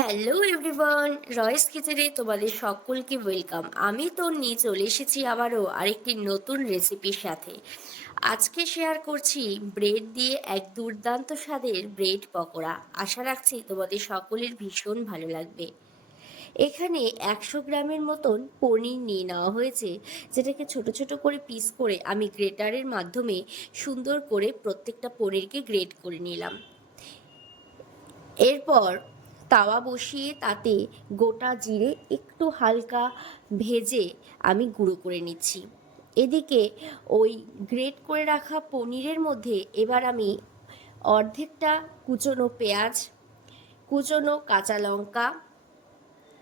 Hello everyone, রয়েস কিচেনে তোমাদের সকলকে ওয়েলকাম। আমি তন্নি চলে এসেছি আবারও আরেকটি নতুন রেসিপির সাথে। আজকে শেয়ার করছি ব্রেড দিয়ে এক দুর্দান্ত স্বাদের ব্রেড পকোড়া। আশা রাখছি তোমাদের সকলের ভীষণ ভালো লাগবে। এখানে 100 গ্রামের মতন পনির নিয়ে নেওয়া হয়েছে, যেটাকে ছোট ছোট করে পিস করে আমি গ্রেটারের মাধ্যমে সুন্দর করে প্রত্যেকটা পনিরকে গ্রেট করে নিলাম। এরপর তাওয়া বসিয়ে তাতে গোটা জিরে একটু হালকা ভেজে আমি গুঁড়ো করে নিচ্ছি। এদিকে ওই গ্রেট করে রাখা পনিরের মধ্যে এবার আমি অর্ধেকটা কুচনো পেঁয়াজ, কুচনো কাঁচা লঙ্কা,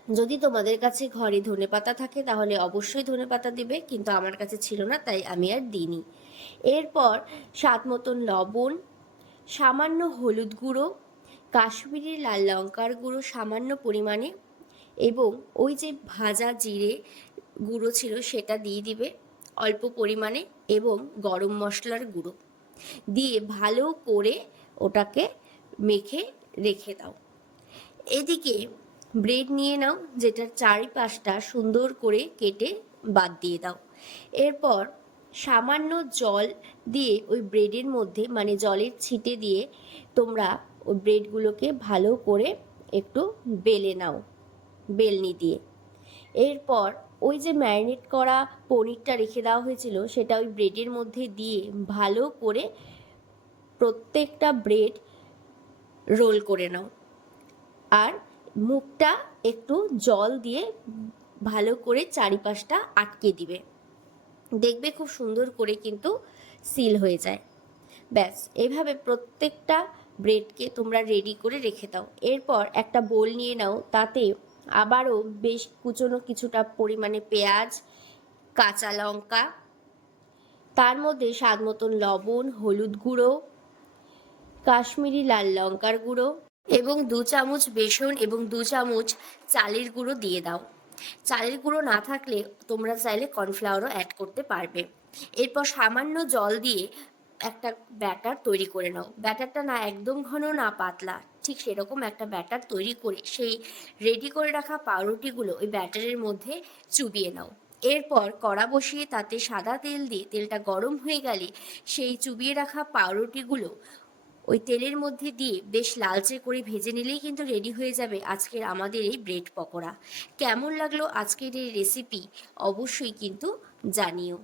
যদি তোমাদের কাছে ঘরে ধনেপাতা থাকে তাহলে অবশ্যই ধনেপাতা দেবে, কিন্তু আমার কাছে ছিল না তাই আমি আর দিইনি। এরপর স্বাদ মতন লবণ, সামান্য হলুদ গুঁড়ো, কাশ্মীরি লাল লঙ্কার গুঁড়ো সামান্য পরিমাণে, এবং ওই যে ভাজা জিরে গুঁড়ো ছিল সেটা দিয়ে দিবে অল্প পরিমাণে, এবং গরম মশলার গুঁড়ো দিয়ে ভালো করে ওটাকে মেখে রেখে দাও। এদিকে ব্রেড নিয়ে নাও, যেটার চারিপাশটা সুন্দর করে কেটে বাদ দিয়ে দাও। এরপর সামান্য জল দিয়ে ওই ব্রেডের মধ্যে, মানে জলের ছিটে দিয়ে তোমরা ওই ব্রেডগুলোকে ভালো করে একটু বেলে নাও বেলনি দিয়ে। এরপর ওই যে ম্যারিনেট করা পনিরটা রেখে দেওয়া হয়েছিল সেটা ওই ব্রেডের মধ্যে দিয়ে ভালো করে প্রত্যেকটা ব্রেড রোল করে নাও, আর মুখটা একটু জল দিয়ে ভালো করে চারিপাশটা আটকে দিবে। দেখবে খুব সুন্দর করে কিন্তু সিল হয়ে যায়। ব্যাস, এভাবে প্রত্যেকটা ব্রেডকে তোমরা রেডি করে রেখে দাও। এরপর একটা বোল নিয়ে নাও, তাতে আবারও বেশ কুচনো কিছুটা পরিমাণে পেঁয়াজ, কাঁচা লঙ্কা, তার মধ্যে স্বাদ মতন লবণ, হলুদ গুঁড়ো, কাশ্মীরি লাল লঙ্কার গুঁড়ো এবং 2 চামচ বেসন এবং 2 চামচ চালের গুঁড়ো দিয়ে দাও। চালের গুঁড়ো না থাকলে তোমরা চাইলে কর্নফ্লাওয়ারও অ্যাড করতে পারবে। এরপর সামান্য জল দিয়ে একটা ব্যাটার তৈরি করে নাও। ব্যাটারটা না একদম ঘন না পাতলা, ঠিক সেরকম একটা ব্যাটার তৈরি করে সেই রেডি করে রাখা পাউরুটিগুলো ওই ব্যাটারের মধ্যে চুবিয়ে নাও। এরপর কড়া বসিয়ে তাতে সাদা তেল দিয়ে তেলটা গরম হয়ে গেলে সেই চুবিয়ে রাখা পাউরুটিগুলো ওই তেলের মধ্যে দিয়ে বেশ লালচে করে ভেজে নিলেই কিন্তু রেডি হয়ে যাবে আজকের আমাদের এই ব্রেড পকোড়া। কেমন লাগলো আজকের এই রেসিপি অবশ্যই কিন্তু জানিও।